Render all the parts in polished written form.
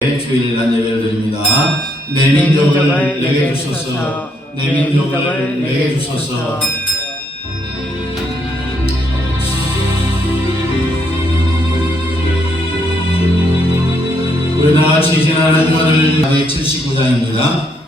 주일날 예배를 드립니다. 내 민족을 내게 주소서. 내 민족을 내게 주소서. 우리 다 같이 지난 한 주간을 79장입니다.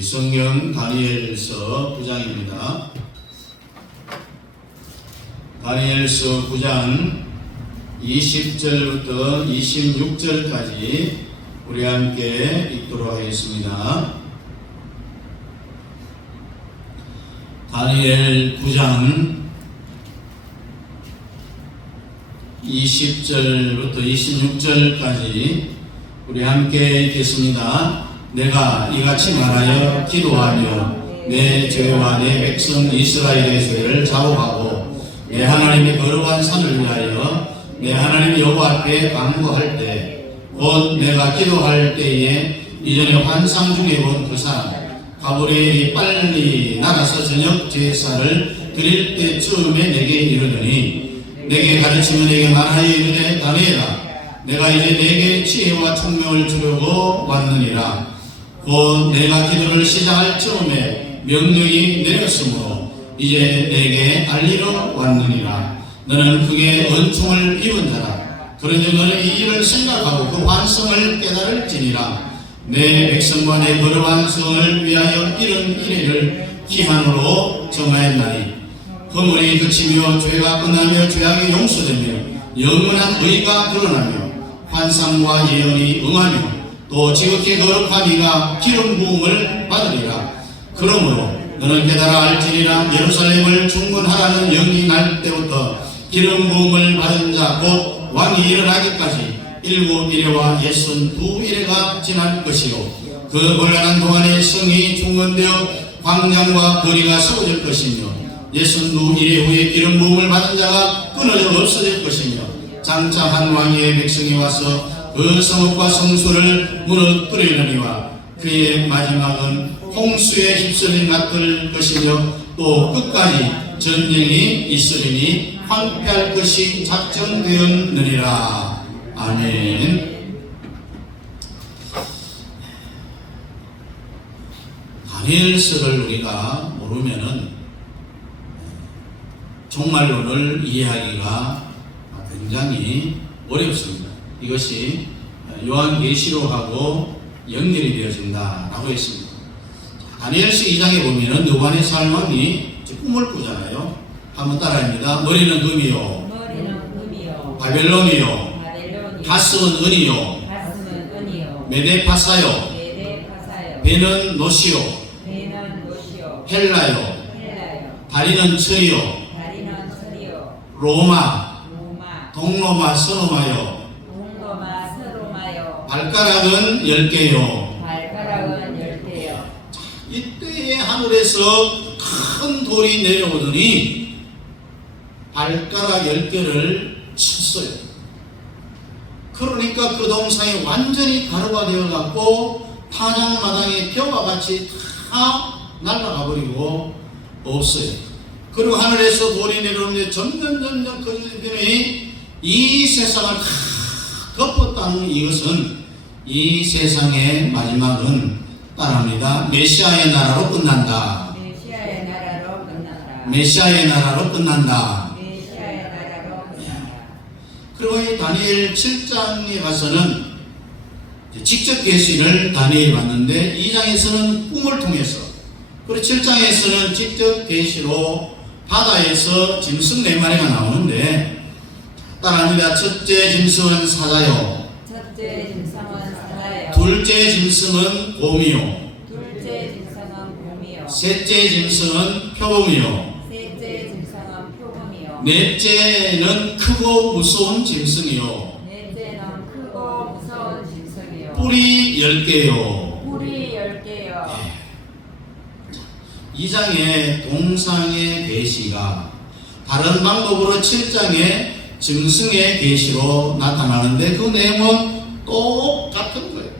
성경 다니엘서 9장입니다. 다니엘서 9장 20절부터 26절까지 우리 함께 읽도록 하겠습니다. 다니엘 9장 20절부터 26절까지 우리 함께 읽겠습니다. 내가 이같이 말하여 기도하며 내 죄와 내 백성 이스라엘의 죄를 자복하고 내 하나님의 거룩한 산을 위하여 내 하나님 여호와 앞에 간구할 때 곧 내가 기도할 때에 이전에 환상 중에 본 그 사람 가브리엘이 빨리 날아서 저녁 제사를 드릴 때쯤에 내게 이르더니 내게 가르치며 내게 말하여 이르되 다니엘아 내가 이제 내게 지혜와 총명을 주려고 왔느니라. 곧 내가 기도를 시작할 즈음에 명령이 내렸으므로 이제 내게 알리러 왔느니라. 너는 그게 은총을 입은 자라. 그러니 너는 이 일을 생각하고 그 완성을 깨달을지니라. 내 백성과 내 거룩한 성을 위하여 이런 이래를 기한으로 정하였나니 허물이 그치며 죄가 끝나며 죄악이 용서되며 영원한 의가 드러나며 환상과 예언이 응하며 또 지극히 거룩한 이가 기름 부음을 받으리라. 그러므로 너는 깨달아 알지니라. 예루살렘을 중건하라는 영이 날 때부터 기름 부음을 받은 자 곧 왕이 일어나기까지 7이레와 62이레가 지날 것이요 그 곤란한 동안에 성이 중건되어 광장과 거리가 세워질 것이며 62이레 후에 기름 부음을 받은 자가 끊어져 없어질 것이며 장차 한 왕의 백성이 와서 그 성읍과 성소를 무너뜨리려니와 그의 마지막은 홍수에 휩쓸린 같을 것이며 또 끝까지 전쟁이 있으리니 황폐할 것이 작정되었느니라. 아멘. 다니엘서를 우리가 모르면은 종말론을 이해하기가 굉장히 어렵습니다. 이것이 요한계시록하고 연결이 되어진다라고 했습니다. 다니엘서 2장에 보면은 느부갓네살 왕이 꿈을 꾸잖아요. 한번 따라합니다. 머리는 금이요, 바벨론이요, 가슴은 은이요, 메데파사요, 배는 노시요, 헬라요, 다리는 철이요, 로마, 동로마, 서로마요, 발가락은 10개요. 이때에 하늘에서 큰 돌이 내려오더니 발가락 10개를 쳤어요. 그러니까 그 동상이 완전히 가루가 되어갖고 타작마당에 벼와 같이 다 날아가 버리고 없어요. 그리고 하늘에서 돌이 내려오는데 점점 커지더니 이 세상을 다 덮었다는 이것은 이 세상의 마지막은 따라합니다. 메시아의 나라로 끝난다. 메시아의 나라로 끝난다. 그리고 이 다니엘 7장에 가서는 직접 계시를 다니엘이 봤는데 2장에서는 꿈을 통해서, 그리고 7장에서는 직접 계시로 바다에서 짐승 4마리가 나오는데 따라합니다. 첫째 짐승은 사자요, 둘째 짐승은 곰이요, 셋째 짐승은 표범이요, 넷째는 크고 무서운 짐승이요, 뿔이 10개요. 2장의 동상의 계시가 다른 방법으로 7장의 짐승의 계시로 나타나는데 그 내용은 똑같은 거예요.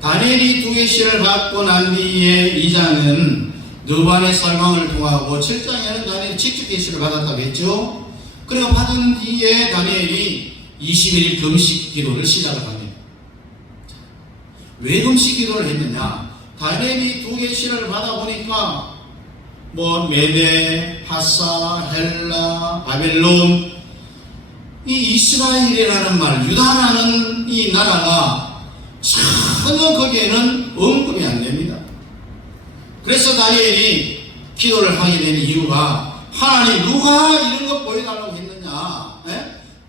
다니엘이 2계시를 받고 난 뒤에 2장은 느반의 설명을 통하고 7장에는 다니엘이 직접 계시를 받았다고 했죠. 그리고 받은 뒤에 다니엘이 21일 금식 기도를 시작을 합니다. 왜 금식 기도를 했느냐? 다니엘이 2계시를 받아보니까 메데, 파사, 헬라, 바벨론, 이 이스라엘이라는 말, 유다라는 이 나라가 전혀 거기에는 언급이 안 됩니다. 그래서 다니엘이 기도를 하게 된 이유가 하나님 누가 이런 거 보여달라고 했느냐?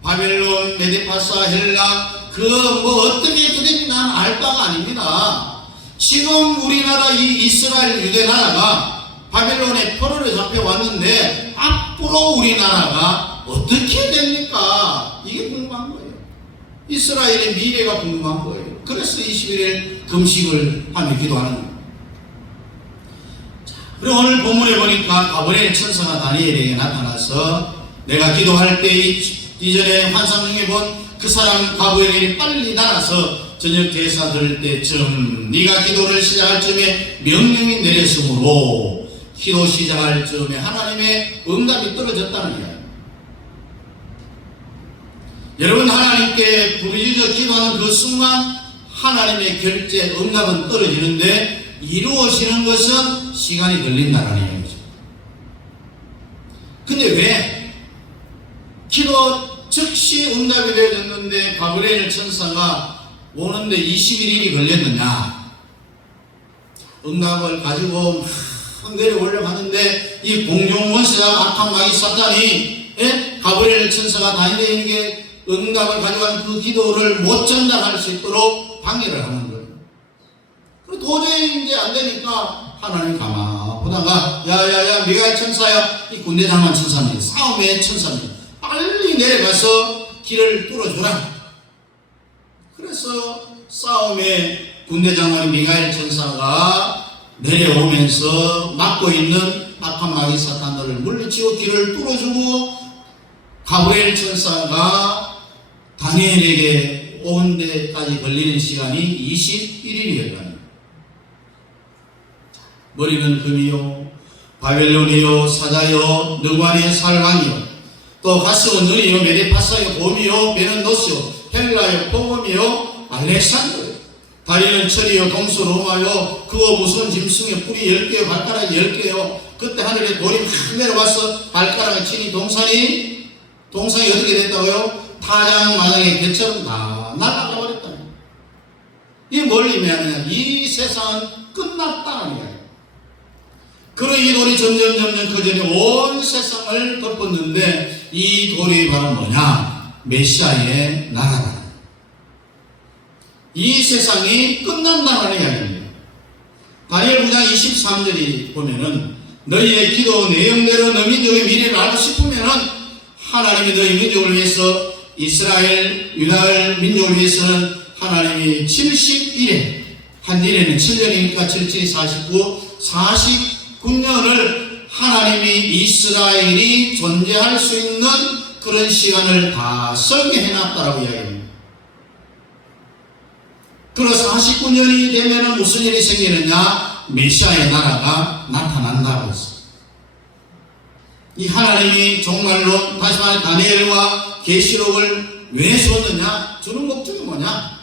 바벨론, 메데파사, 헬라 어떻게 되는지 나는 알 바가 아닙니다. 지금 우리나라 이 이스라엘 유대 나라가 바벨론의 포로로 잡혀왔는데 앞으로 우리나라가 어떻게 됩니까? 이게 궁금한 거예요. 이스라엘의 미래가 궁금한 거예요. 그래서 21일 금식을 하며 기도하는 거예요. 그리고 오늘 본문에 보니까 가브리엘 천사가 다니엘에게 나타나서 내가 기도할 때 이전에 환상 중에 본 그 사람 가브리엘이 빨리 날아서 저녁 제사 드릴 때쯤 네가 기도를 시작할 쯤에 명령이 내렸으므로 기도 시작할 쯤에 하나님의 응답이 떨어졌다는 이야기. 여러분, 하나님께 부르짖어 기도하는 그 순간 하나님의 결제 응답은 떨어지는데 이루어지는 것은 시간이 걸린다는 이야기죠. 근데 왜 기도 즉시 응답이 되어졌는데 가브리엘 천사가 오는데 21일이 걸렸느냐? 응답을 가지고 막 내려오려고 하는데 이 공중원수장 악한 마귀 사탄이 가브리엘 천사가 다니엘에게 응답을 가져간 그 기도를 못 전달할 수 있도록 방해를 하는 거예요. 그리고 도저히 이제 안 되니까 하나님 가만 보다가 야야야 미가엘 천사야, 이 군대장관 천사님, 싸움의 천사님, 빨리 내려가서 길을 뚫어줘라. 그래서 싸움의 군대장관 미가엘 천사가 내려오면서 막고 있는 악한 마귀 사탄들을 물리치고 길을 뚫어주고 가브리엘 천사가 다니엘에게 온 데까지 걸리는 시간이 21일이었다. 머리는 금이요, 바벨론이요, 사자요, 느관의 살왕이요, 또 가스은 눈이요, 메데파사요, 곰이요, 배는 노스요, 헬라요, 포검이요, 알렉산더요, 다리는 철이요, 동서 로마요, 그거 무서운 짐승의 뿔이 10개요, 발가락이 10개요. 그때 하늘에 돌이 막 내려와서 발가락을 치니 동상이 어떻게 됐다고요? 타작마당의 개처럼 다 날아가 버렸다. 이게 뭘 의미하느냐? 이 세상은 끝났다는 이야기. 그리고 이 돌이 점점 커지니 온 세상을 덮었는데 이 돌이 바로 뭐냐? 메시아의 나라다. 이 세상이 끝난다는 이야기입니다. 다니엘 9장 23절이 보면은 너희의 기도 내용대로 너 민족의 미래를 알고 싶으면은 하나님이 너희 민족을 위해서 이스라엘 유다의 민족을 위해서는 하나님이 70일에 한 일에는 7년이니까 7, 49, 49년을 하나님이 이스라엘이 존재할 수 있는 그런 시간을 다 설계해놨다라고 이야기합니다. 그래서 49년이 되면 무슨 일이 생기느냐? 메시아의 나라가 나타난다고 했어요. 이 하나님이 정말로 다시 말해 다니엘과 계시록을 왜 줬느냐? 주는 목적이 뭐냐?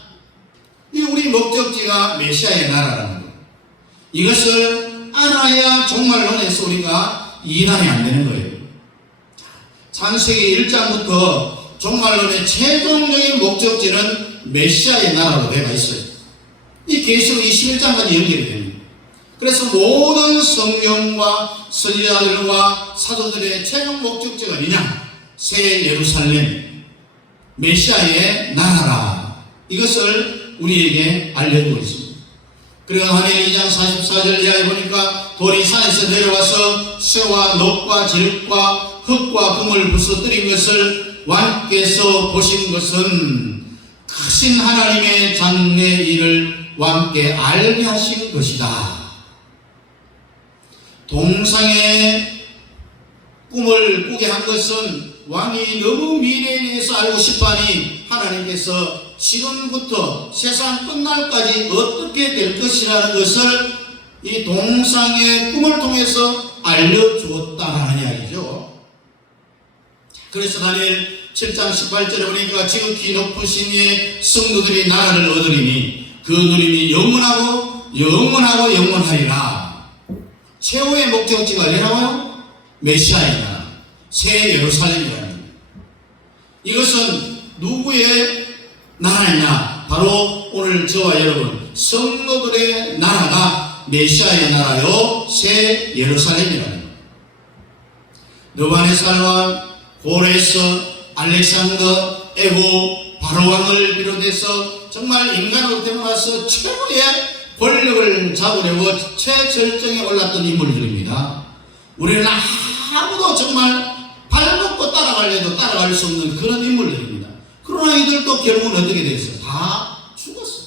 이 우리 목적지가 메시아의 나라라는 거예요. 이것을 알아야 정말론에서 우리가 이해가 안 되는 거예요. 창세기 1장부터 종말론의 최종적인 목적지는 메시아의 나라로 되어 있어요. 이 계시록 21장까지 연결이 됩니다. 그래서 모든 성경과 선지자들과 사도들의 최종 목적지가 어디냐? 새 예루살렘, 메시아의 나라라. 이것을 우리에게 알려주고 있습니다. 그리고 다니엘 2장 44절 이하에 보니까 돌이 산에서 내려와서 쇠와 녹과 질과 흙과 금을 부서뜨린 것을 왕께서 보신 것은 크신 하나님의 장래 일을 왕께 알게 하신 것이다. 동상의 꿈을 꾸게 한 것은 왕이 너무 미래에 대해서 알고 싶어하니 하나님께서 지금부터 세상 끝날까지 어떻게 될 것이라는 것을 이 동상의 꿈을 통해서 알려주었다는 이야기죠. 그래서 다니엘 7장 18절에 보니까 지극히 높으신 이의 성도들이 나라를 얻으리니 그 누림이 영원하고 영원하리라. 최후의 목적지가 어디라고요? 메시아의 나라, 새 예루살렘이라는. 이것은 누구의 나라냐? 바로 오늘 저와 여러분 성도들의 나라가 메시아의 나라요, 새 예루살렘이라는 거예요. 느부갓네살과 고레스, 알렉산더, 에고, 바로왕을 비롯해서 정말 인간으로 태어나서 최고의 권력을 잡으려고 최절정에 올랐던 인물들입니다. 우리는 아무도 정말 발벗고 따라가려도 따라갈 수 없는 그런 인물들입니다. 그러나 이들도 결국은 어떻게 됐어요? 다 죽었어요.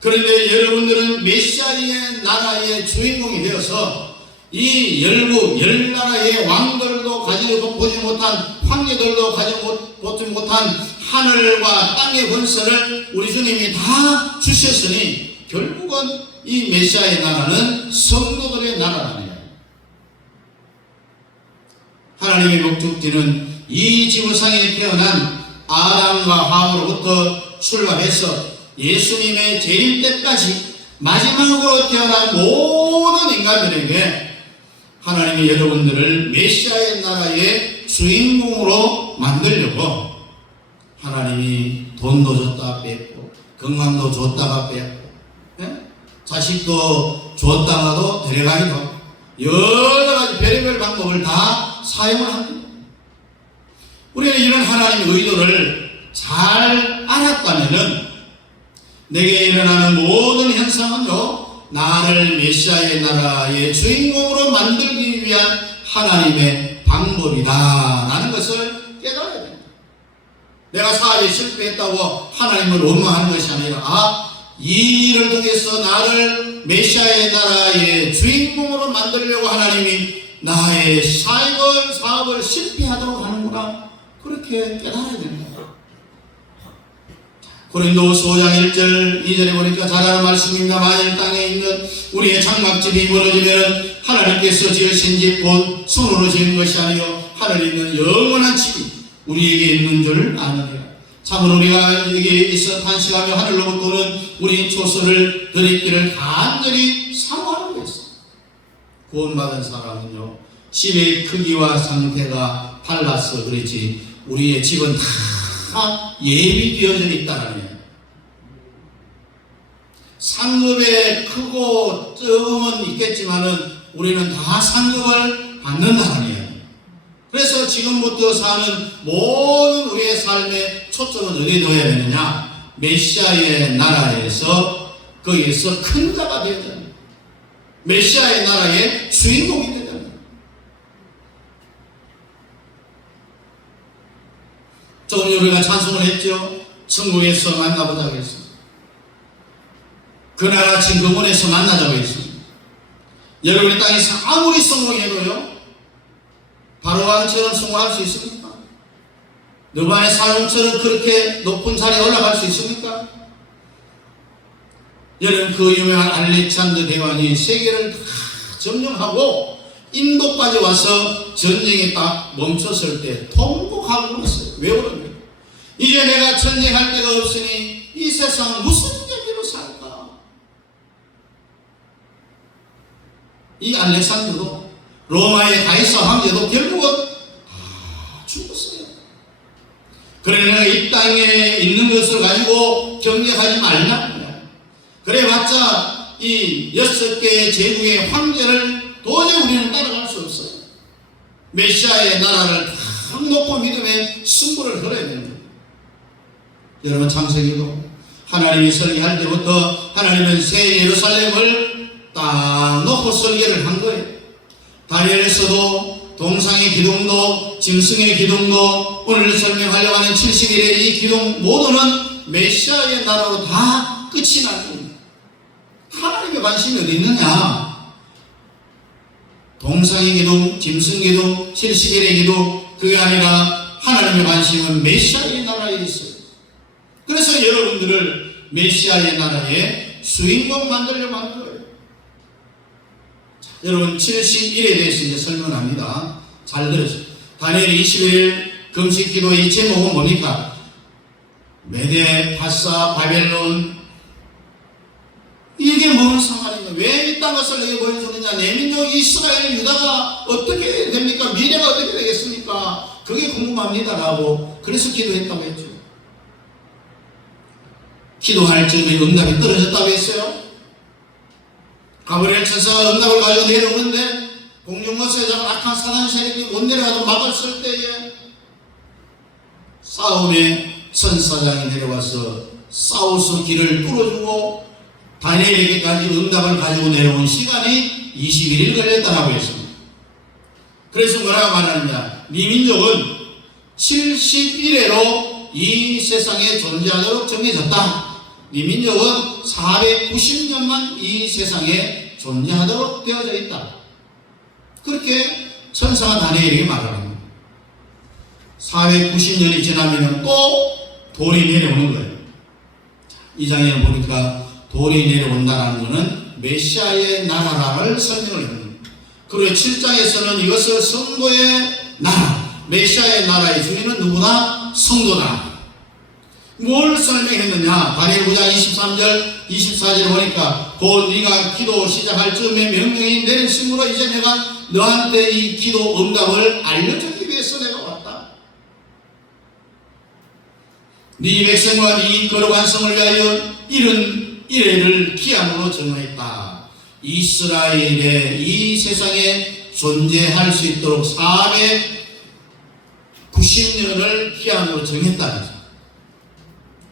그런데 여러분들은 메시아의 나라의 주인공이 되어서 이 열국, 열나라의 왕들도 가지고 보지 못한, 황제들도 가지고 보지 못한 하늘과 땅의 권세를 우리 주님이 다 주셨으니 결국은 이 메시아의 나라는 성도들의 나라라네요. 하나님의 목적지는 이 지구상에 태어난 아담과 하와로부터 출발해서 예수님의 재림 때까지 마지막으로 태어난 모든 인간들에게 하나님이 여러분들을 메시아의 나라의 주인공으로 만들려고 하나님이 돈도 줬다가 뺐고 건강도 줬다가 뺐고 자식도 줬다가도 데려가기도 여러 가지 별의별 방법을 다 사용을 합니다. 우리는 이런 하나님의 의도를 잘 알았다면은 내게 일어나는 모든 현상은요, 나를 메시아의 나라의 주인공으로 만들기 위한 하나님의 방법이다 라는 것을 깨달아야 됩니다. 내가 사업에 실패했다고 하나님을 원망하는 것이 아니라 이 일을 통해서 나를 메시아의 나라의 주인공으로 만들려고 하나님이 나의 사업을 실패하도록 하는구나, 그렇게 깨달아야 됩니다. 고린도후서 5장 1절 2절에 보니까 잘 아는 말씀입니다. 만일 땅에 있는 우리의 장막집이 무너지면 하나님께서 지으신 집 곧 손으로 지은 것이 아니요 하늘에 있는 영원한 집이 우리에게 있는 줄 아느니라. 참으로 우리가 여기에 있어 탄식하며 하늘로부터 오는 우리 초소를 드리기를 간절히 사모하는 것입니다. 구원받은 사람은요, 집의 크기와 상태가 달라서 그렇지 우리의 집은 다 예비되어져 있다는 거예요. 상급에 크고 적음은 있겠지만은 우리는 다 상급을 받는다는 거예요. 그래서 지금부터 사는 모든 우리의 삶의 초점은 어디에 둬야 되느냐? 메시아의 나라에서 거기에서 큰 자가 되었잖아요. 메시아의 나라의 주인공이 되잖아요. 조금 전에 우리가 찬송을 했죠. 천국에서 만나보자고 했습니다. 그날 아침 금원에서 만나자고 했습니다. 여러분이 땅에서 아무리 성공해도요, 바로왕처럼 성공할 수 있습니까? 느반의 사용처럼 그렇게 높은 자리에 올라갈 수 있습니까? 여러분, 그 유명한 알렉산더 대왕이 세계를 다 점령하고 인도까지 와서 전쟁이 딱 멈췄을 때 통곡하고 울었어요. 왜 울었냐? 이제 내가 전쟁할 데가 없으니 이 세상 무슨 재미로 살까? 이 알렉산더도 로마의 가이사 황제도 결국은 다 죽었어요. 그래 내가 이 땅에 있는 것을 가지고 경쟁하지 말라. 그래봤자 이 6개의 제국의 황제를 도저히 우리는 따라갈 수 없어요. 메시아의 나라를 딱 놓고 믿음의 승부를 걸어야 되는 거예요. 여러분, 창세기도 하나님이 설계할 때부터 하나님은 새 예루살렘을 딱 놓고 설계를 한 거예요. 다니엘에서도 동상의 기둥도 짐승의 기둥도 오늘 설명하려고 하는 70일의 이 기둥 모두는 메시아의 나라로 다 끝이 납니다. 하나님의 관심이 어디 있느냐? 동상의 기둥, 짐승 기둥, 70일의 기둥, 그게 아니라 하나님의 관심은 메시아의 나라에 있어요. 그래서 여러분들을 메시아의 나라의 주인공 만들려고 하는 거예요. 자, 여러분 71에 대해서 이제 설명합니다. 잘 들으세요. 다니엘 21일 금식 기도의 제목은 뭡니까? 메데, 파사, 바벨론. 이게 뭔 상관이냐? 왜 이 땅것을 내게 보여주느냐? 내 민족 이스라엘 유다가 어떻게 됩니까? 미래가 어떻게 되겠습니까? 그게 궁금합니다라고 그래서 기도했다고 했죠. 기도할 즈음에 응답이 떨어졌다고 했어요. 가브리엘 천사가 응답을 가지고 내려오는데 공중거스에 잡은 악한 사단 세력이 못 내려가도 막았을 때에 싸움의 천사장이 내려와서 싸워서 길을 뚫어주고 다니엘에게까지 응답을 가지고 내려온 시간이 21일 걸렸다고 했습니다. 그래서 뭐라고 말하느냐? 네 민족은 71회로 이 세상에 존재하도록 정해졌다. 네 민족은 490년만 이 세상에 존재하도록 되어져 있다. 그렇게 천사가 다니엘에게 말합니다. 490년이 지나면 또 돌이 내려오는 거예요. 이 장에 보니까 돌이 내려온다는 것은 메시아의 나라를 설명을 합니다. 그리고 7장에서는 이것을 성도의 나라, 메시아의 나라의 주인은 누구나? 성도다. 뭘 설명했느냐? 다니엘 9장 23절, 24절 보니까 곧 네가 기도 시작할 즈음에 명령이 내린 신으로 이제 내가 너한테 이 기도 응답을 알려주기 위해서 내가 왔다. 네 백성과 네 거룩한 성을 위하여 이런 이래를 기한으로 정했다. 이스라엘의 이 세상에 존재할 수 있도록 490년을 기한으로 정했다.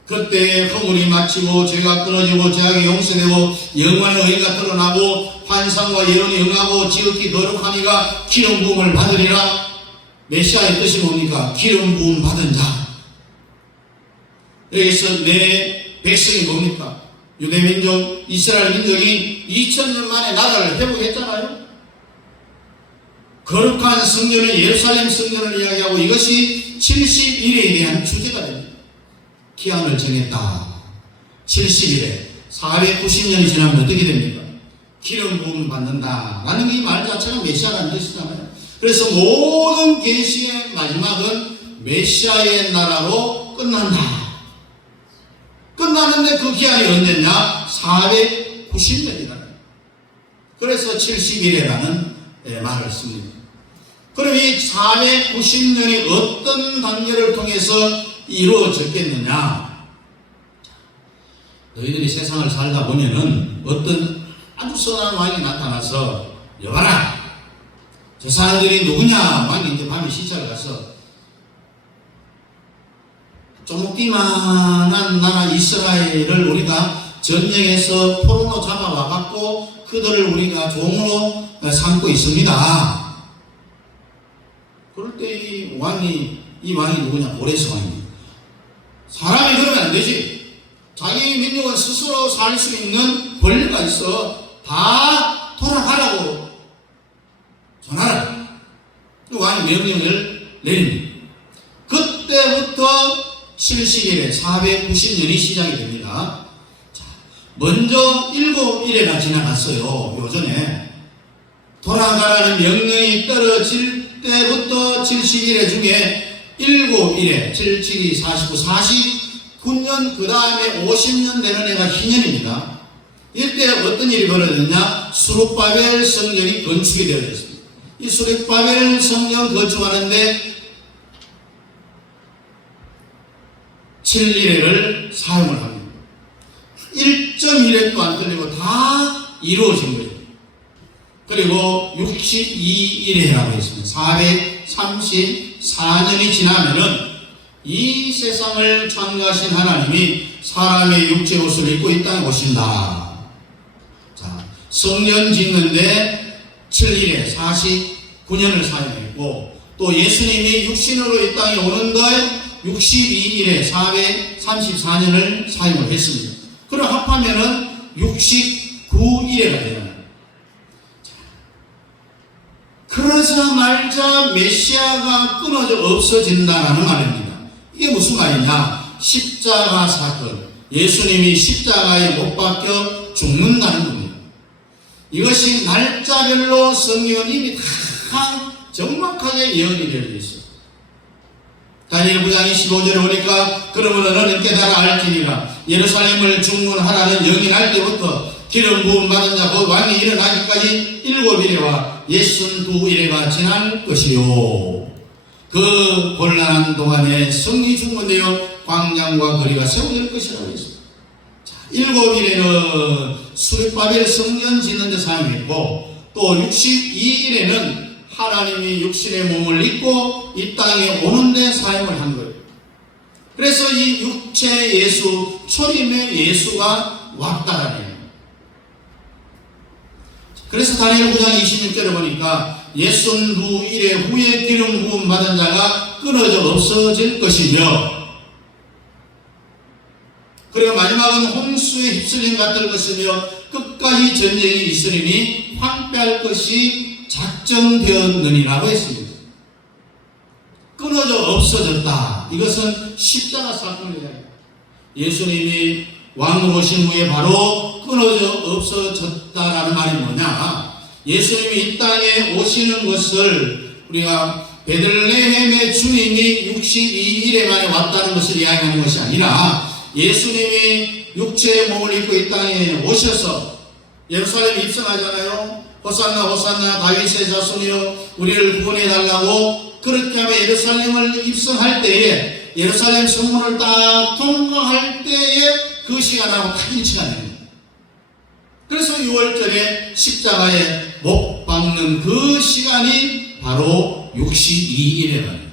그때 허물이 마치고 죄가 끊어지고 죄악이 용서되고 영원의 의가 드러나고 환상과 예언이 응하고 지극히 거룩하니가 기름 부음을 받으리라. 메시아의 뜻이 뭡니까? 기름 부음 받은 자. 여기서 내 백성이 뭡니까? 유대민족, 이스라엘 민족이 2000년 만에 나라를 회복했잖아요. 거룩한 성전을, 예루살렘 성전을 이야기하고 이것이 71회에 대한 주제가 됩니다. 기한을 정했다. 70일에 490년이 지나면 어떻게 됩니까? 기름 부음 받는다 라는 이 말 자체가 메시아라는 뜻이잖아요. 그래서 모든 계시의 마지막은 메시아의 나라로 끝난다. 끝나는데 그 기한이 언제냐? 490년이다. 그래서 71회라는 말을 씁니다. 그럼 이 490년이 어떤 단계를 통해서 이루어졌겠느냐? 너희들이 세상을 살다 보면은 어떤 아주 선한 왕이 나타나서 여봐라, 저 사람들이 누구냐? 왕이 이제 밤에 시찰을 가서 조목기만한 나라 이스라엘을 우리가 전쟁에서 포로로 잡아와갖고 그들을 우리가 종으로 삼고 있습니다. 그럴 때 이 왕이 누구냐? 고레스 왕입니다. 사람이 그러면 안 되지. 자기 민족은 스스로 살 수 있는 권리가 있어. 다 돌아가라고 전하라. 그 왕이 명령을 내립니다. 그때부터 70일에 490년이 시작이 됩니다. 자, 먼저 7일에가 지나갔어요. 요전에 돌아가라는 명령이 떨어질 때부터 70일 중에 7일에 77이 49, 49년 그 다음에 50년 되는 애가 희년입니다. 이때 어떤 일이 벌어졌냐? 수룹바벨 성전이 건축이 되어졌습니다. 이 수룹바벨 성전 건축하는데 7일을 사용을 합니다. 1.1회도 안 틀리고 다 이루어진 거죠. 그리고 62일이라고 했습니다. 434년이 지나면은 이 세상을 창조하신 하나님이 사람의 육체 옷을 입고 이 땅에 오신다. 자, 성전 짓는데 7일에 49년을 사용했고, 또 예수님이 육신으로 이 땅에 오는 걸 62일에 434년을 사용을 했습니다. 그럼 합하면은 69일에가 되잖아요. 그러자마자 메시아가 끊어져 없어진다는 말입니다. 이게 무슨 말이냐? 십자가 사건. 예수님이 십자가에 못 박혀 죽는다는 겁니다. 이것이 날짜별로 성경은 이미 다 정확하게 예언이 되어 있어요. 다니엘 9장 25절에 보니까 그러므로 너는 깨달아 알지니라. 예루살렘을 중문하라는 영이 날 때부터 기름 부음 받은 자 곧 왕이 일어나기까지 7일에와 62일에가 지날 것이요. 그 곤란한 동안에 성이 중문되어 광장과 거리가 세워질 것이라고 했습니다. 7일에는 수르바벨 성전 짓는 데 사용했고, 또 62일에는 하나님이 육신의 몸을 입고 이 땅에 오는데 사용을 한 거예요. 그래서 이 육체 예수, 초림의 예수가 왔다라는. 그래서 다니엘 9장 26절에 보니까 62일에 후에 기름 부음 받은 자가 끊어져 없어질 것이며, 그리고 마지막은 홍수에 휩쓸림 같을 것이며 끝까지 전쟁이 있으리니 황폐할 것이 작정되었느니라고 했습니다. 끊어져 없어졌다. 이것은 십자가 사건이다. 예수님이 왕으로 오신 후에 바로 끊어져 없어졌다라는 말이 뭐냐? 예수님이 이 땅에 오시는 것을 우리가 베들레헴의 주님이 62일에 만에 왔다는 것을 이야기하는 것이 아니라, 예수님이 육체의 몸을 입고 이 땅에 오셔서 예루살렘에 입성하잖아요. 호산나 호산나 다윗의 자손이여 우리를 구원해 달라고. 그렇게 하면 예루살렘을 입성할 때에, 예루살렘 성문을 딱 통과할 때에 그 시간하고 딱 일치가 됩니다. 그래서 6월절에 십자가에 못 박는 그 시간이 바로 62일이랍니다.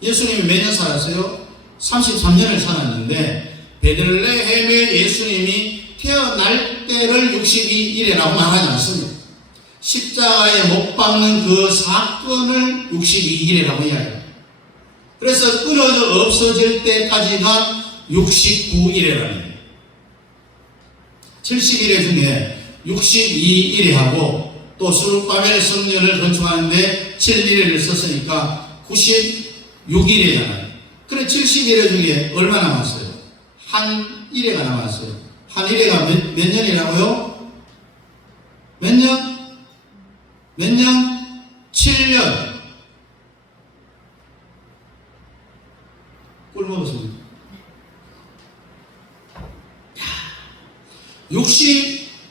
예수님이 몇 년 살았어요? 33년을 살았는데 베들레헴의 예수님이 태어날 때를 62일이라고 말하지 않습니다. 십자가에 못 박는 그 사건을 62일이라고 이야기합니다. 그래서 끊어져 없어질 때까지가 69일이랍니다. 70일에 중에 62일에 하고, 또 수르바벨 성전을 건축하는데 7일을 썼으니까 96일이잖아요. 그래 70일 중에 얼마 남았어요? 한 일회가 남았어요. 한 일회가 몇 년이라고요? 몇 년? 몇 년? 7년. 꿀 먹었습니다.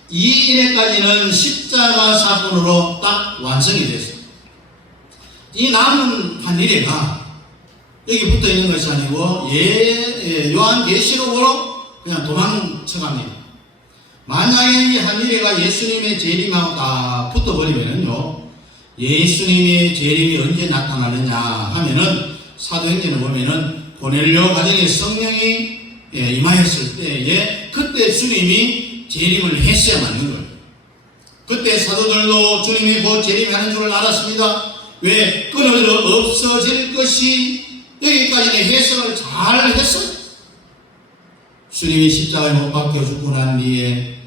62일에까지는 십자가 사건으로 딱 완성이 됐어요. 이 남은 한 일회가 여기 붙어 있는 것이 아니고 요한계시록으로 그냥 도망쳐갑니다. 만약에 이 한 일회가 예수님의 재림하고 딱 붙어버리면요, 예수님의 재림이 언제 나타나느냐 하면은 사도행전에 보면은 고넬료 가정에 성령이 임하였을 때에 그때 주님이 재림을 했어야 맞는 거예요. 그때 사도들도 주님이 곧 재림하는 줄을 알았습니다. 왜? 끊어져 없어질 것이, 여기까지는 해석을 잘 했어요. 주님이 십자가에 못 박혀 죽고 난 뒤에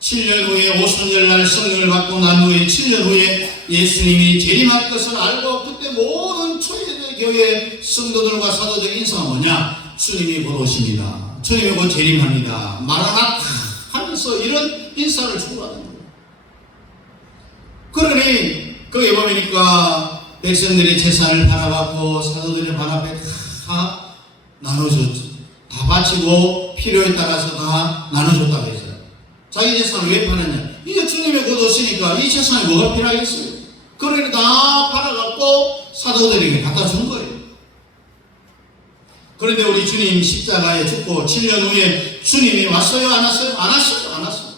7년 후에 오순절날 성령을 받고 난 후에 7년 후에 예수님이 재림할 것을 알고 그때 모든 초대교회 교회 성도들과 사도들의 인사가 뭐냐? 주님이 곧 오십니다. 주님이 곧 재림합니다. 마라나타 하면서 이런 인사를 주고하는 거예요. 그러니 거기 보니까 백성들이 재산을 팔아갖고 사도들의 발 앞에 다 나눠줬죠. 다 바치고 필요에 따라서 다 나눠줬다고 했어요. 자기 재산을 왜 파느냐? 이제 주님이 곧 오시니까 이 재산이 뭐가 필요하겠어요? 그러니 다 팔아갖고 사도들에게 갖다 준 거예요. 그런데 우리 주님 십자가에 죽고 7년 후에 주님이 왔어요? 안 왔어요? 안 왔어요? 안 왔어요.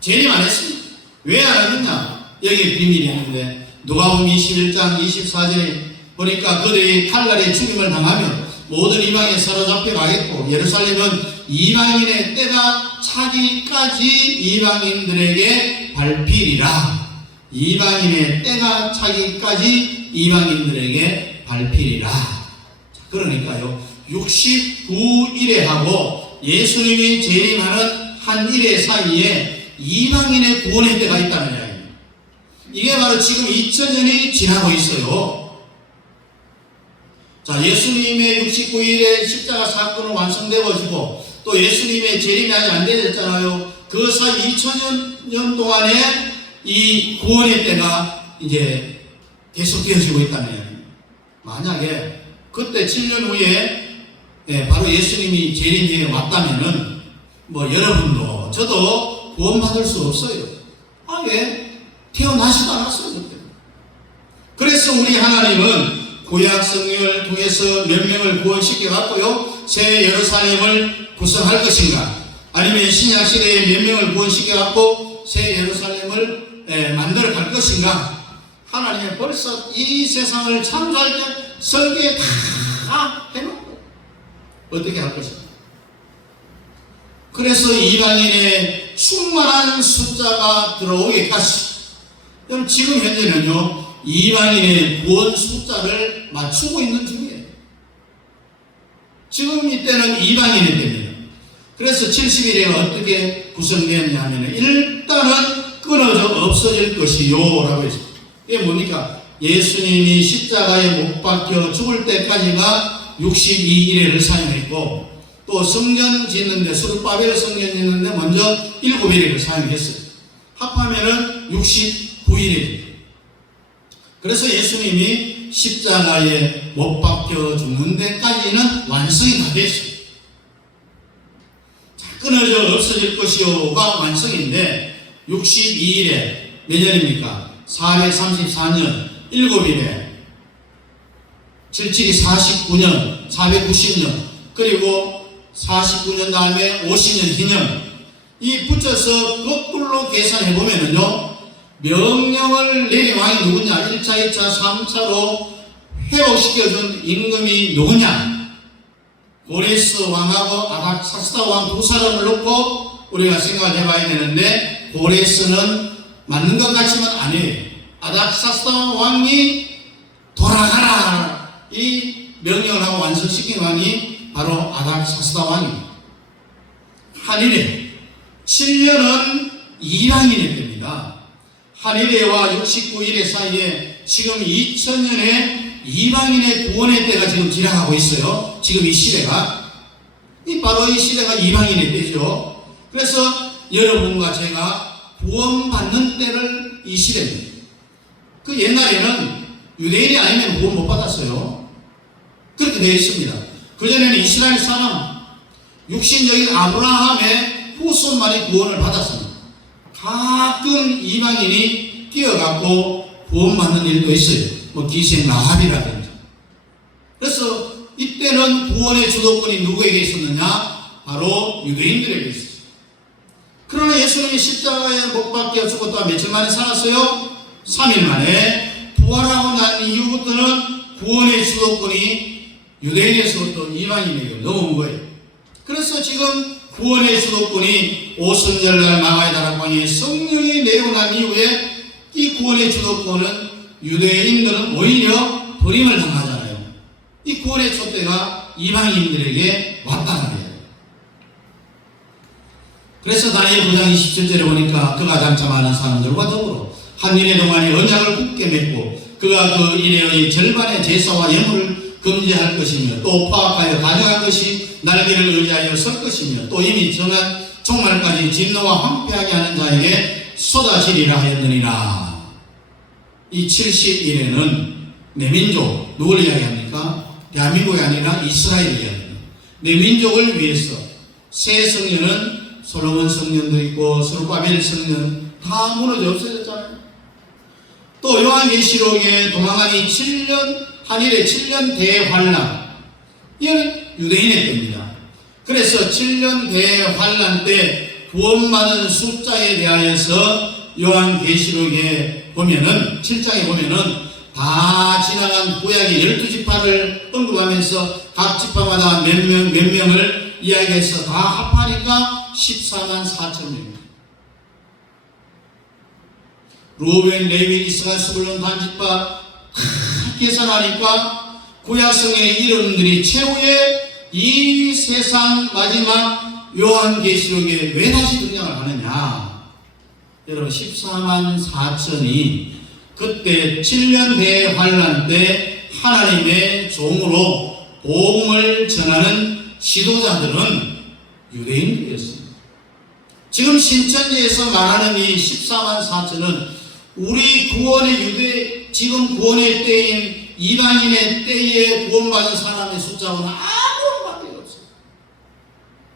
재림 안 했습니다. 왜 안 했느냐? 여기에 비밀이 있는데 누가복음 21장 24절에 보니까 그들이 칼날에 죽임을 당하면 모든 이방에 사로잡혀 가겠고 예루살렘은 이방인의 때가 차기까지 이방인들에게 밟히리라. 이방인의 때가 차기까지 이방인들에게 밟히리라. 그러니까요, 69일에 하고 예수님이 재림하는 한 일의 사이에 이방인의 구원의 때가 있다는 이야기입니다. 이게 바로 지금 2000년이 지나고 있어요. 자, 예수님의 69일에 십자가 사건은 완성되어지고 또 예수님의 재림이 아직 안 되었잖아요. 그 사이 2000년 동안에 이 구원의 때가 이제 계속되어지고 있다는 이야기입니다. 만약에 그때 7년 후에 바로 예수님이 재림에 왔다면은 뭐 여러분도 저도 구원받을 수 없어요. 왜? 태어나지도 않았어요. 그때. 그래서 우리 하나님은 구약 성경을 통해서 몇 명을 구원시켜 갖고요 새 예루살렘을 구성할 것인가, 아니면 신약 시대에 몇 명을 구원시켜 갖고 새 예루살렘을 만들어 갈 것인가. 하나님은 벌써 이 세상을 창조할 때 설계에 다 해놓고 어떻게 할 것인가. 그래서 이방인의 충만한 숫자가 들어오기까지, 여러분 지금 현재는요 이방인의 구원 숫자를 맞추고 있는 중이에요. 지금 이때는 이방인의 때입니다. 그래서 70일에 어떻게 구성되었냐 하면 일단은 끊어져 없어질 것이요 라고 했습니다. 이게 뭡니까? 예수님이 십자가에 못 박혀 죽을 때까지가 62일을 사용했고 또 성전 짓는데 수르바벨 성전 짓는데 먼저 7일을 사용했어요. 합하면은 69일입니다. 그래서 예수님이 십자가에 못 박혀 죽는 데까지는 완성이 다 됐어요. 자, 끊어져 없어질 것이요가 완성인데 62일에 몇 년입니까? 434년 7일에 77이 49년 490년 그리고 49년 다음에 50년 기념 이 붙여서 거꾸로 계산해 보면은요 명령을 내린 왕이 누구냐? 1차, 2차, 3차로 회복시켜준 임금이 누구냐? 고레스 왕하고 아닥사스다 왕 두 사람을 놓고 우리가 생각을 해봐야 되는데 고레스는 맞는 것 같지만 아니에요. 아닥사스다 왕이 돌아가라 이 명령을 하고 완성시킨 왕이 바로 아닥사스다 왕입니다. 한일에 7년은 이방인의 때입니다. 한일에와 69일의 사이에 지금 2000년에 이방인의 구원의 때가 지금 지나가고 있어요. 지금 이 시대가 바로 이 시대가 이방인의 때죠. 그래서 여러분과 제가 구원받는 때를 이 시대입니다. 그 옛날에는 유대인이 아니면 구원 못 받았어요. 그렇게 되어 있습니다. 그전에는 이스라엘 사람 육신적인 아브라함의 후손만이 구원을 받았습니다. 가끔 이방인이 뛰어가고 구원받는 일도 있어요. 뭐 기생 라합이라든지. 그래서 이때는 구원의 주도권이 누구에게 있었느냐? 바로 유대인들에게 있었어요. 그러나 예수님이 십자가에 못 박혀 죽고 또 며칠 만에 살았어요? 3일 만에 부활하고 난 이후부터는 구원의 주도권이 유대인에서부터 이방인에게 넘어온 거예요. 그래서 지금 구원의 주도권이 오순절날 마가의 다락방에 성령이 내려난 이후에 이 구원의 주도권은 유대인들은 오히려 버림을 당하잖아요. 이 구원의 촛대가 이방인들에게 왔다는 거예요. 그래서 다니엘 9장 27절에 보니까 그가 장차 많은 사람들과 더불어 한 일의 동안에 언약을 굳게 맺고 그가 그 일의 절반의 제사와 예물을 금지할 것이며 또 파악하여 가져갈 것이 날개를 의지하여 설 것이며 또 이미 정한 종말까지 진노와 황폐하게 하는 자에게 쏟아지리라 하였느니라. 이 70일에는 내 민족, 누구를 이야기합니까? 대한민국이 아니라 이스라엘을 이야기합니다. 내 민족을 위해서 새 성년은 솔로몬 성년도 있고 스룹바벨 성년 다 무너져 없어졌잖아요. 또 요한계시록에 도망한 이 7년 한일의 7년 대환란, 이건 유대인의 때입니다. 그래서 7년 대환란 때 구원받은 숫자에 대하여서 요한계시록에 보면은 7장에 보면은 다 지나간 구약의 12지파를 언급하면서 각 지파마다 몇 명을 이야기해서 다 합하니까 14만 4천 명입니다. 루벤, 레위, 이스라엘, 스불론, 단지파 계산하니까 구약성의 이름들이 최후의 이 세상 마지막 요한계시록에 왜 다시 등장을 하느냐? 여러분 14만 4천이 그때 7년 대환란 때 하나님의 종으로 복음을 전하는 지도자들은 유대인들이었습니다. 지금 신천지에서 말하는 이 14만 4천은 우리 구원의 지금 구원의 때인 이방인의 때에 구원받은 사람의 숫자와는 아무런 관계가 없어요.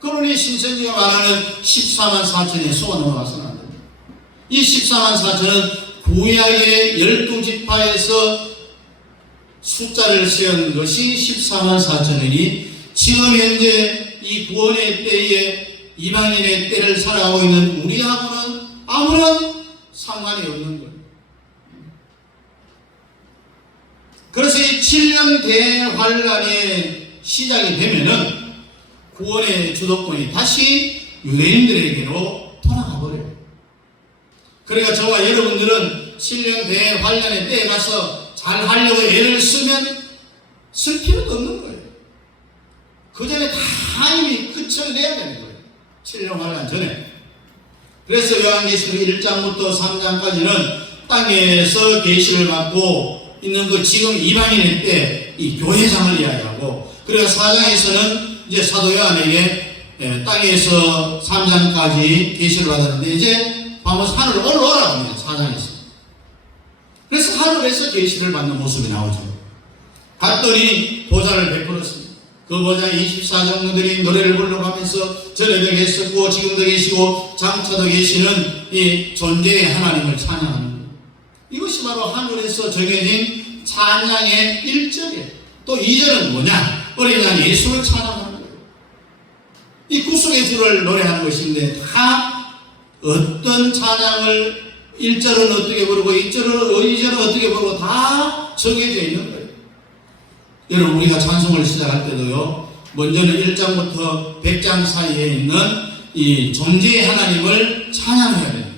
그러니 신천지가 말하는 14만 4천에 속아 넘어가서는 안 됩니다. 이 14만 4천은 구약의 12지파에서 숫자를 세운 것이 14만 4천이니 지금 현재 이 구원의 때에 이방인의 때를 살아가고 있는 우리하고는 아무런 상관이 없는 거예요. 그래서 이 7년 대환란의 시작이 되면은 구원의 주도권이 다시 유대인들에게로 돌아가 버려요. 그러니까 저와 여러분들은 7년 대환란의 때에 가서 잘 하려고 애를 쓰면 쓸 필요도 없는 거예요. 그 전에 다 이미 끝을 내야 되는 거예요. 7년 환란 전에. 그래서 요한계시록 1장부터 3장까지는 땅에서 계시를 받고 있는 그 지금 이방인의 때 이 교회장을 이야기하고, 그리고 4장에서는 이제 사도 요한에게 땅에서 3장까지 계시를 받았는데 이제 바모스 하늘로 올라오라고 합니다. 4장에서. 그래서 하늘에서 계시를 받는 모습이 나오죠. 갔더니 보좌를 베풀었습니다. 그 보좌에 24종들이 노래를 불러가면서 전에도 계셨고 지금도 계시고 장차도 계시는 이 존재의 하나님을 찬양하는 거예요. 이것이 바로 하늘에서 정해진 찬양의 1절이에요. 또 2절은 뭐냐? 어린 양 예수를 찬양하는 거예요. 이 구속의 주를 노래하는 것인데 다 어떤 찬양을 1절은 어떻게 부르고 2절은 어떻게 부르고 다 정해져 있는 거예요. 여러분 우리가 찬송을 시작할 때도요, 먼저는 1장부터 100장 사이에 있는 이 존재의 하나님을 찬양해야 돼요.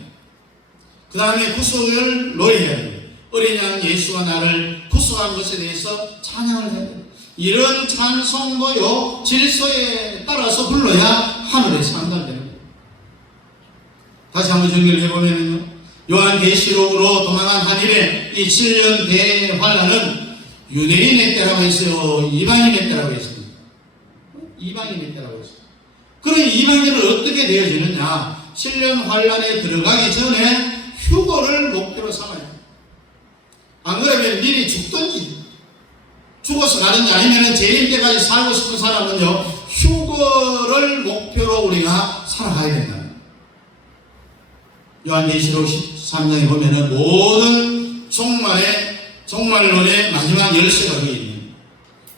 그 다음에 구속을 노래해야 돼요. 어린 양 예수가 나를 구속한 것에 대해서 찬양을 해야 돼요. 이런 찬송도요 질서에 따라서 불러야 하늘에서 안달되는 거예요. 다시 한번 정리를 해보면요, 요한계시록으로 도망한 한일의 이 7년 대환란은 유대인의 때라고 했어요? 이방인의 때라고 했습니다? 이방인의 때라고 했어요. 그럼 이방인은 어떻게 되어지느냐? 7년 환란에 들어가기 전에 휴거를 목표로 삼아야 돼요. 안 그러면 미리 죽든지 죽어서 가든지 아니면 재림 때까지 살고 싶은 사람은요 휴거를 목표로 우리가 살아가야 된다. 요한계시록 13장에 보면은 모든 종말론의 마지막 열쇠가 거기 있는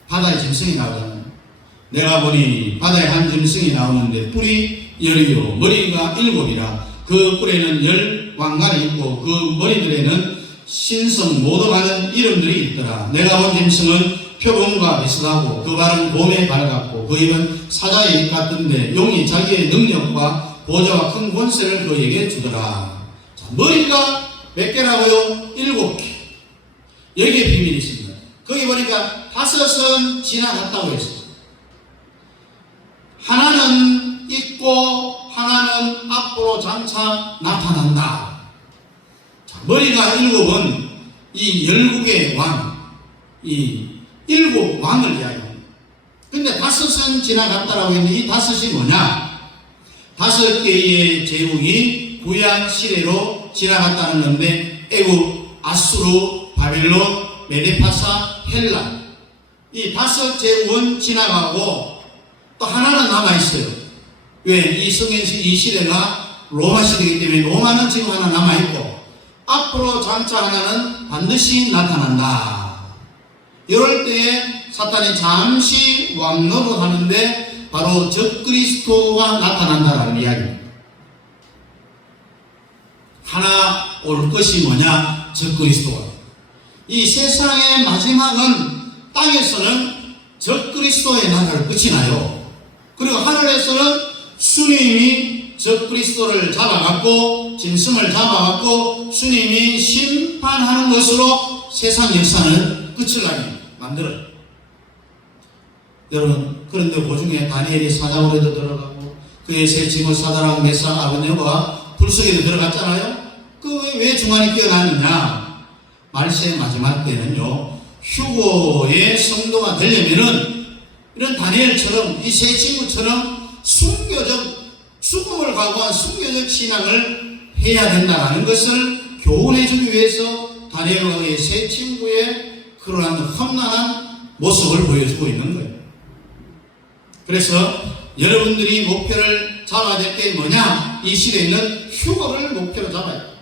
바다의 짐승이 나오잖아요. 내가 보니 바다의 한 짐승이 나오는데 뿔이 10이요 머리가 7이라 그 뿔에는 10 왕관이 있고 그 머리들에는 신성 모독하는 이름들이 있더라. 내가 본 짐승은 표범과 비슷하고 그 발은 곰에 발 같고 그 입은 사자의 입 같던데 용이 자기의 능력과 보좌와 큰 권세를 그에게 주더라. 자, 머리가 몇 개라고요? 7개. 여기에 비밀이 있습니다. 거기 보니까 5은 지나갔다고 했어요. 하나는 있고 하나는 앞으로 장차 나타난다. 자, 머리가 7은 이 12개의 왕, 이 7왕을 이야기합니다. 근데 5은 지나갔다라고 했는데 이 5이 뭐냐? 5개의 제국이 구약 시대로 지나갔다는 건데 애굽, 아수르, 바빌론, 메데파사, 헬라 이 5 제국은 지나가고 또 하나는 남아있어요. 왜? 이 이 시대가 로마 시대이기 때문에 로마는 지금 하나 남아있고 앞으로 장차 하나는 반드시 나타난다. 이럴 때에 사탄이 잠시 왕노릇 하는데 바로 적그리스도가 나타난다라는 이야기입니다. 하나 올 것이 뭐냐? 적그리스도가. 이 세상의 마지막은 땅에서는 적그리스도의 나라를 끝이 나요. 그리고 하늘에서는 주님이 적그리스도를 잡아갖고 짐승을 잡아갖고 주님이 심판하는 것으로 세상 역사는 끝을 나게 만들어요. 여러분, 그런데 그 중에 다니엘이 사자굴에도 들어가고 그의 세 짐을 사다라고 메산 아버네와 불속에도 들어갔잖아요. 그 왜 중간에 끼어났느냐? 말세의 마지막 때는요, 휴거의 성도가 되려면은 이런 다니엘처럼 이 세 친구처럼 순교적 죽음을 각오한 순교적 신앙을 해야 된다는 것을 교훈해주기 위해서 다니엘 왕의 세 친구의 그러한 험난한 모습을 보여주고 있는 거예요. 그래서 여러분들이 목표를 잡아야 될 게 뭐냐? 이 시대에는 휴거를 목표로 잡아야 돼요.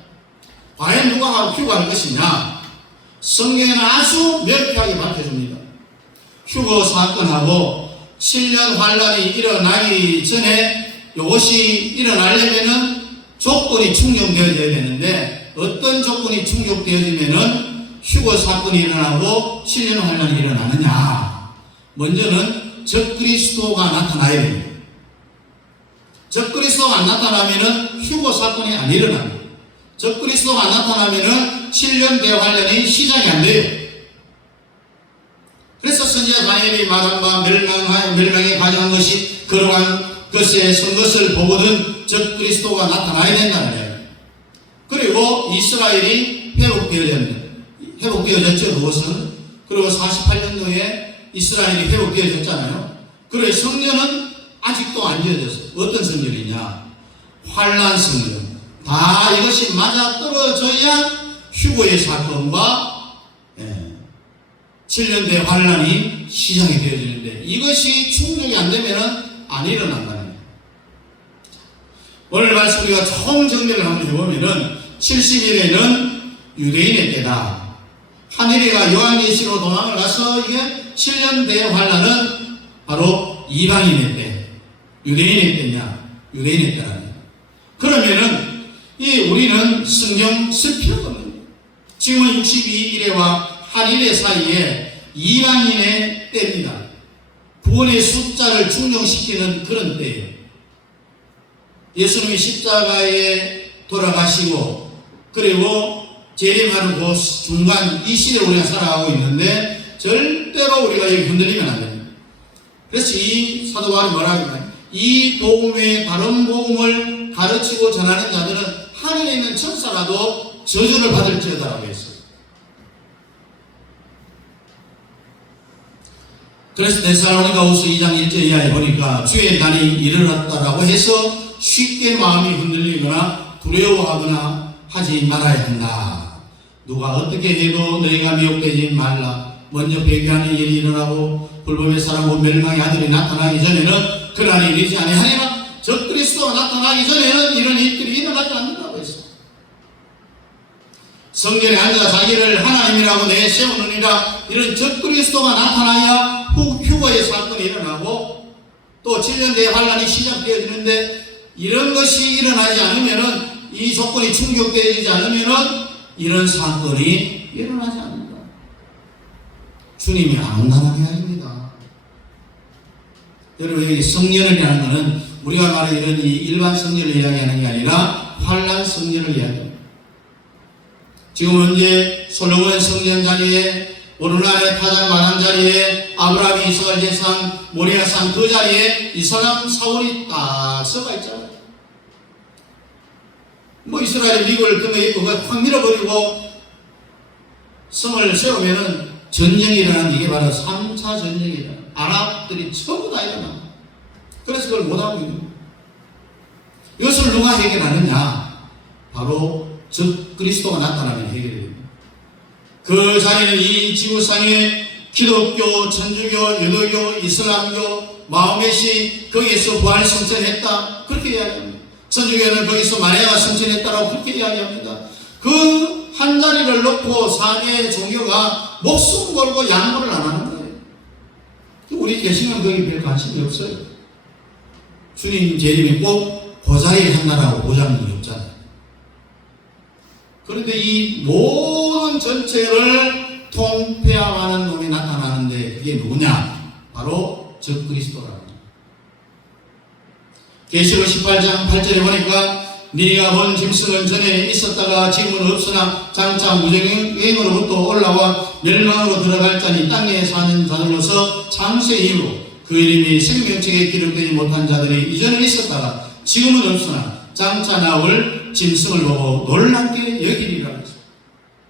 과연 누가 휴거할 것이냐? 성경에는 아주 명쾌하게 밝혀줍니다. 휴거 사건하고 7년 환란이 일어나기 전에 이것이 일어나려면은 조건이 충족되어야 되는데 어떤 조건이 충족되어지면은 휴거 사건이 일어나고 7년 환란이 일어나느냐? 먼저는 적그리스도가 나타나야 됩니다. 적그리스도가 안 나타나면은 휴거 사건이 안 일어납니다. 적그리스도가 안 나타나면은 7년 대환란이 시작이 안 돼요. 그래서 선지자 다니엘이 말한 바 멸망에 가져간 것이 그러한 것에 선 것을 보거든 적그리스도가 나타나야 된다는 이야기. 그리고 이스라엘이 회복되어졌죠. 그것은. 그리고 48년도에 이스라엘이 회복되어졌잖아요. 그리고 성전은 아직도 안 지어졌어요. 어떤 성전이냐? 환란 성전. 다 이것이 맞아 떨어져야 휴거의 사건과 7년 대환란이 시작이 되어지는데 이것이 충족이 안 되면은 안 일어난다는 거예요. 오늘 말씀 우리가 총 정리를 한번 해보면은 70일에는 유대인의 때다. 하늘이가 요한계시로 도망을 가서 이게 7년 대환란은 바로 이방인의 때, 유대인의 때냐? 유대인의 때라는 거예요. 그러면은 우리는 성경 쓸 필요가 없는 거예요. 지금은 62일에와 한일의 사이에 이방인의 때입니다. 구원의 숫자를 충족시키는 그런 때예요. 예수님이 십자가에 돌아가시고 그리고 재림하는 그 중간 이 시대에 우리가 살아가고 있는데 절대로 우리가 여기 흔들리면 안 됩니다. 그래서 이 사도 바울이 뭐라고 하냐? 이 복음의 바른 복음을 가르치고 전하는 자들은 하늘에 있는 천사라도 저주를 받을지어다라고 했어요. 그래서 데살로니가후서 2장 1절 이하에 보니까 주의 날이 이르렀다라고 해서 쉽게 마음이 흔들리거나 두려워하거나 하지 말아야 한다. 누가 어떻게 해도 너희가 미혹되지 말라. 먼저 배교하는 일이 일어나고 불법의 사람과 멸망의 아들이 나타나기 전에는 그날이 이르지 아니하리라. 적그리스도가 나타나기 전에는 이런 일들이 일어나지 않는다고 했어요. 성전에 앉아 자기를 하나님이라고 내세우느니라. 이런 적그리스도가 나타나야 휴거의 사건이 일어나고 또 7년 대의 환란이 시작되어지는데 이런 것이 일어나지 않으면은 이 조건이 충족되어지지 않으면은 이런 사건이 일어나지 않는다. 주님이 안간하게 하십니다. 여러분, 여기 성년이라는 것은 우리가 말하는 이 일반 성년을 이야기하는 게 아니라 환란 성년을 이야기합니다. 지금 현재 솔로몬 성년 자리에, 오르날의 타작 만한 자리에, 아브라함이 이스라엘 제상 모리아산 그 자리에 이 사람 사울이 딱 서가 있잖아요. 뭐 이스라엘 미국을 등에 입고 확 밀어버리고 성을 세우면은 전쟁이 일어나는 이게 바로 3차 전쟁이다. 아랍들이 전부 다 일어나. 그래서 그걸 못하고 있는 거예요. 이것을 누가 해결하느냐? 바로 즉 그리스도가 나타나면 해결이 됩니다. 그 자리는 이 지구상에 기독교, 천주교, 유도교, 이슬람교, 마호메시 거기에서 부활 성천했다. 그렇게 이야기합니다. 천주교는 거기서 마리아가 성천했다라고 그렇게 이야기합니다. 그 한 자리를 놓고 사회의 종교가 목숨 걸고 양보를 안 하는 거예요. 우리 개신은 거기 별 관심이 없어요. 주님 재림이 꼭 그 자리에 한다라고 보장이 없잖아요. 그런데 이 모든 전체를 통폐합하는 놈이 나타나는데 그게 누구냐? 바로 적 그리스도라는 거예요. 계시록 18장 8절에 보니까 네가 본 짐승은 전에 있었다가 지금은 없으나 장차 무정행으로부터 올라와 멸망으로 들어갈 자니 땅에 사는 자들로서 창세 이후로 그 이름이 생명책에 기록되지 못한 자들이 이전에 있었다가 지금은 없으나 장차 나올 짐승을 보고 놀랍게 여기리라 했습니다.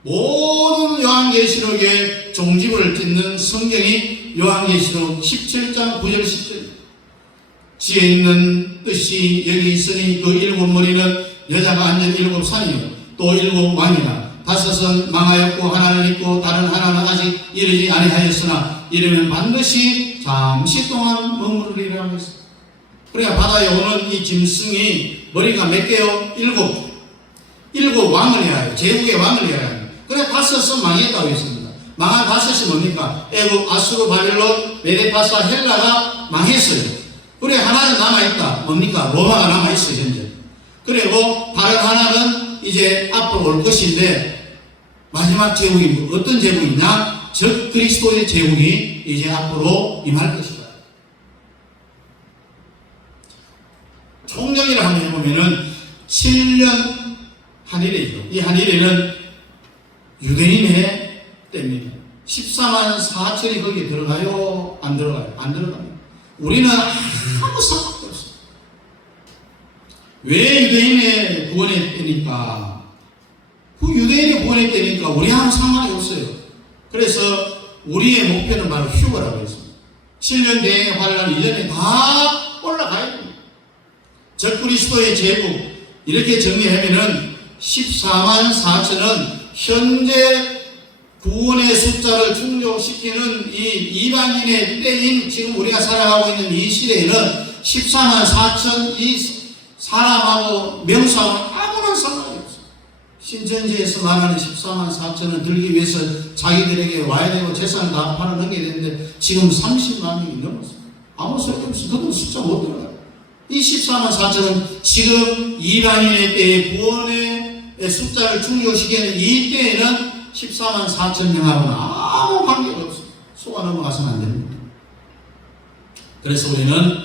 모든 요한계시록의 종집을 짓는 성경이 요한계시록 17장 9절 10절. 지혜 있는 뜻이 여기 있으니 그 일곱 머리는 여자가 앉은 일곱 산이요 또 일곱 왕이라. 다섯은 망하였고 하나는 있고 다른 하나는 아직 이르지 아니하였으나 이르면 반드시 잠시 동안 머무르리라 했습니다. 그러니까 바다에 오는 이 짐승이 머리가 몇 개요? 일곱 왕을 해야 해요. 제국의 왕을 해야 해요. 그래 다섯은 망했다고 했습니다. 망한 다섯이 뭡니까? 애국, 아수르, 바빌론, 메데파사, 헬라가 망했어요. 그래 하나는 남아있다. 뭡니까? 로마가 남아있어요 현재. 그리고 다른 하나는 이제 앞으로 올 것인데 마지막 제국이 어떤 제국이냐? 적 그리스도의 제국이 이제 앞으로 임할 것이다. 총정리를 한번 해보면은 7년 한일이죠. 이 한일에는 유대인의 때입니다. 14만 4천이 거기에 들어가요? 안 들어가요? 안 들어갑니다. 우리는 아무 상관도 없어요. 왜 유대인의 구원의 때니까? 그 유대인의 구원의 때니까 우리하고는 상관이 없어요. 그래서 우리의 목표는 바로 휴거라고 했습니다. 7년 대행의 환란 이전에 다 올라가야 됩니다. 적 그리스도의 제국 이렇게 정리하면은 14만 4천은 현재 구원의 숫자를 충족시키는 이 이방인의 때인 지금 우리가 살아가고 있는 이 시대에는 14만 4천 이 사람하고 명사하고 아무런 상관이 없어요. 신천지에서 말하는 14만 4천은 들기 위해서 자기들에게 와야 되고 재산을 다 팔아넘겨야 되는데 지금 30만 명이 넘었어요. 아무 소리 없이 그건 숫자 못 들어가요. 이 14만 4천은 지금 이방인의 때의 구원의 숫자를 충족시키는 이 때에는 14만 4천 명하고는 아무 관계가 없어요. 속아 넘어가서는 안 됩니다. 그래서 우리는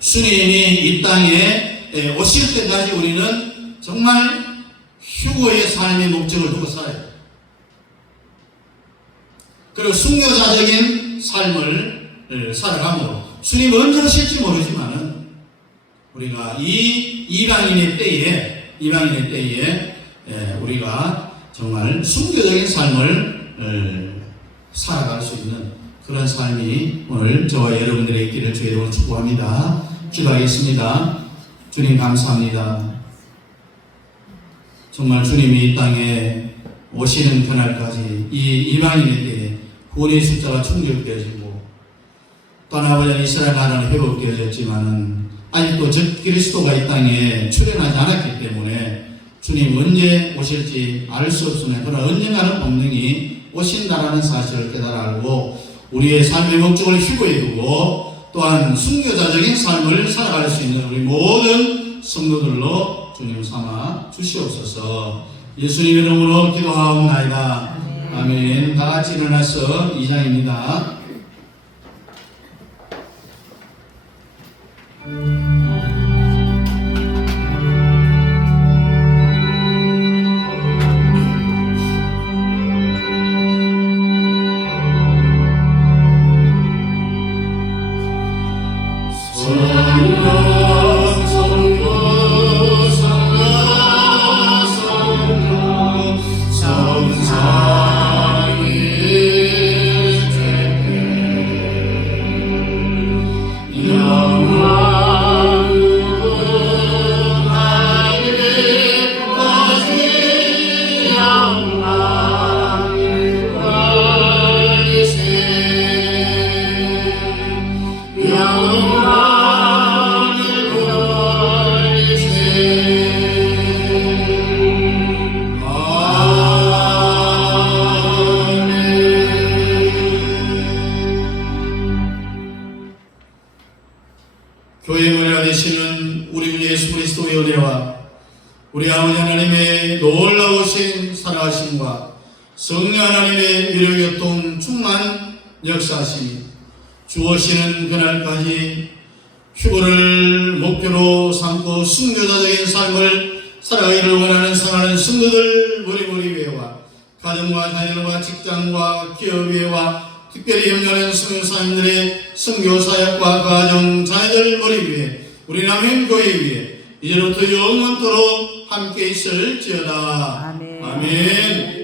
주님이 이 땅에 오실 때까지 우리는 정말 휴거의 삶의 목적을 두고 살아야 돼요. 그리고 순교자적인 삶을 살아가므로 주님 언제 오실지 모르지만은 우리가 이 이방인의 때에 우리가 정말 순교적인 삶을 살아갈 수 있는 그런 삶이 오늘 저와 여러분들의 있기를 주의 이름으로 축복합니다. 기도하겠습니다. 주님 감사합니다. 정말 주님이 이 땅에 오시는 그날까지 이 이방인의 때에 구원의 숫자가 충족되어지고 또 하나는 이스라엘 나라는 회복되어졌지만은 아직도 적 그리스도가 이 땅에 출현하지 않았기 때문에 주님 언제 오실지 알 수 없으나 그러나 언젠가는 분명히 오신다라는 사실을 깨달아 알고 우리의 삶의 목적을 휴거해 두고 또한 순교자적인 삶을 살아갈 수 있는 우리 모든 성도들로 주님 삼아 주시옵소서. 예수님 이름으로 기도하옵나이다. 아멘. 다 같이 일어나서 2장입니다. 교회 머리가 되시는 우리 주 예수 그리스도의 은혜와 우리 아버지 하나님의 놀라우신 살아가심과 성령 하나님의 위로교통 충만 역사하심이 주어지는 그날까지 휴거를 목표로 삼고 순교자적인 삶을 살아가기를 원하는 사랑하는 성도들 머리머리 위에와 가정과 자녀과 직장과 기업 위에와 특별히 염려하는 성교사님들의 선교사역과 가정 자녀들 머리 위에 우리 남현교회 위에 이제부터 영원토록 함께 있을지어다. 아멘. 아멘.